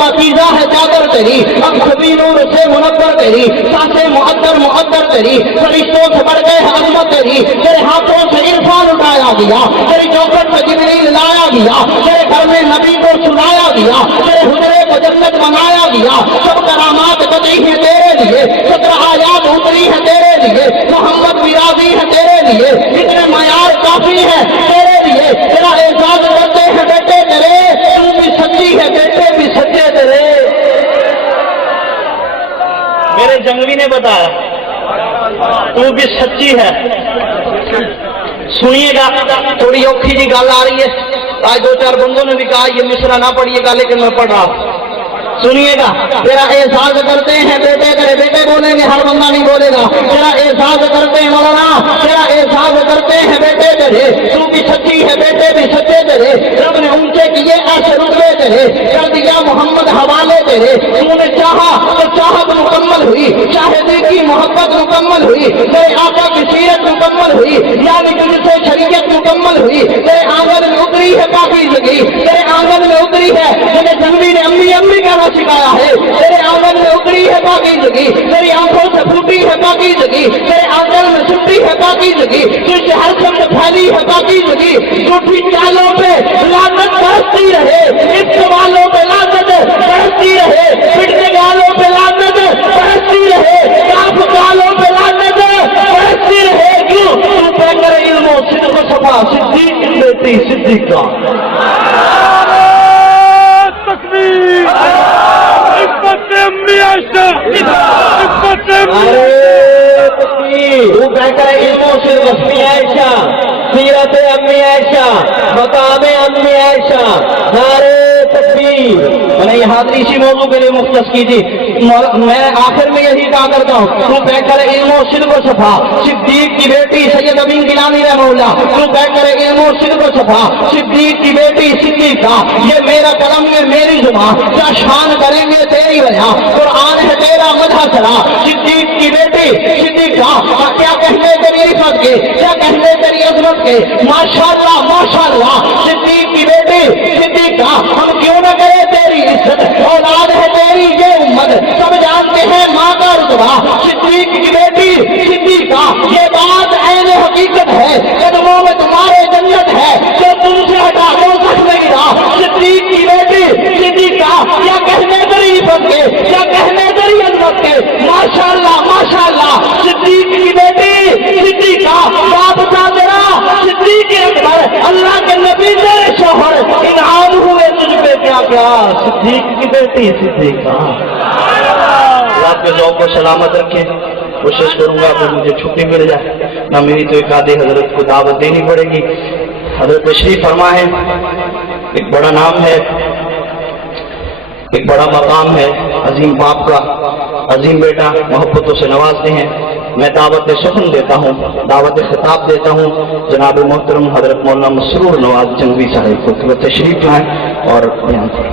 पाकीज़ा है चादर तेरी, अब सभी नूर से मुनव्वर तेरी, सांसें मुअद्दर तेरी, फरिश्तों से बढ़ गए अज़मत तेरी, तेरे हाथों से इरफान उठाया गया, तेरी चौखट पे जिब्रील लाया गया, तेरे घर में नबी को सुनाया गया, तेरे हुजरे को जन्नत बनाया गया, सब करामात बची है तेरे लिए, 17 आयात उतरी है तेरे लिए, मोहम्मद भी राज़ी है तेरे लिए, इतने मयार काफी है तेरे लिए, तेरा एहसास करते हैं बेटे तेरे, तू भी सच्ची है बेटे भी सच्चे तेरे। मेरे जंगवी ने बताया तू भी सच्ची है। सुनिएगा, थोड़ी औखी जी गल आ रही है, आज 2-4 बंदों ने भी कहा ये मिसरा ना पढ़िएगा, लेकिन मैं पढ़ रहा हूं, सुनिएगा। तेरा एहसास करते हैं बेटे तेरे, बेटे बोलेंगे, हर बंदा नहीं बोलेगा। तेरा एहसास करते हैं मौलाना, तेरा एहसास करते हैं बेटे तेरे, तू भी सच्ची है बेटे भी सच्चे तेरे, रब ने ऊंचे किए ऐसे रुतबे तेरे, कर दिया मोहम्मद हवाले तेरे, तूने चाहा तो चाहत मुकम्मल हुई, चाहते की मोहब्बत मुकम्मल हुई, तेरे आका की सीरत मुकम्मल हुई, यानी तुझसे शरीयत मुकम्मल हुई, तेरे आंगन में उतरी है पाकीज़गी, तेरे आंगन में उतरी है, तेरे जंगली ने अम्मी अम्मी कहना सिखाया है, तेरे आंगन में उतरी है पाकीज़गी, तेरी आंखों से फूटी है पाकीज़गी, तेरे आंगन में छुट्टी है पाकीज़गी, तुझे हर शब्द फैली है पाकीज़गी, झूठी चालों पे लानत बरसती रहे, इश्क वालों पे लानत बरसती रहे, पिटने गालों पे लानत बरसती रहे, काफ गालों पे लानत बरसती रहे, क्यों तू पैकर इल्मो सिद्दीक़ सफा सिद्दीक़ की बेटी सिद्दीक़ा। सीरत अम्मी आयशा, मकाम अम्मी आयशा, नारे तकबीर। मैंने ये हादरी इसी मौजू के लिए मुख्तस की थी। मैं आखिर में यही कहा करता हूँ, तू कहकर इल्मो सिद्क़ सफा सिद्दीक़ की बेटी सैयद अमीन गिलानी रहमहुल्लाह, तू कहकर इल्मो सिद्क़ सफा सिद्दीक़ की बेटी सिद्दीक़ा, ये मेरा कलम में मेरी जुबान, क्या शान करेंगे तेरी वजह, कुरान है तेरा मदह सरा, सिद्दीक़ की बेटी सिद्दीक़ा, क्या कहने तेरी रिफ़त के, क्या कहने तेरी अज़मत के, माशाअल्लाह माशाअल्लाह, सिद्दीक़ की बेटी सिद्दीक़ा, हम क्यों न करें तेरी इज्जत, औलाद है तेरी ये उम्मत, सब जानते हैं माँ का रुतबा, सिद्दीक़ की बेटी सिद्दीक़ा, ये बात ऐन हकीकत है, कदमों में तुम्हारे जन्नत है, जो तुमसे हटा दो सच नहीं रहा, सिद्दीक़ की बेटी सिद्दीक़ा, क्या कहने तेरी इज्जत के, क्या कहने तेरी अज़मत के, माशाअल्लाह माशाअल्लाह, सिद्दीक़ की बेटी सिद्दीक़ा, बाप था तेरा सिद्दीक़ अकबर, अल्लाह के नबी तेरे शौहर, इनाम हुए तुझ पे क्या क्या, सिद्दीक़ की बेटी सिद्दीक़ा। रात के ज़ौक़ को सलामत रखे, कोशिश करूंगा कि मुझे छुट्टी मिल जाए, ना मेरी तो एक आधे हजरत को दावत देनी पड़ेगी। हजरत तशरीफ फरमा है, एक बड़ा नाम है, एक बड़ा मकाम है, अजीम बाप का अजीम बेटा, मोहब्बतों से नवाजते हैं। मैं दावत सुखन देता हूँ, दावत खिताब देता हूँ जनाब मोहतरम हजरत मौलाना मसरूर नवाज जंगवी साहब को, कि तशरीफ लाएं और बयान करें।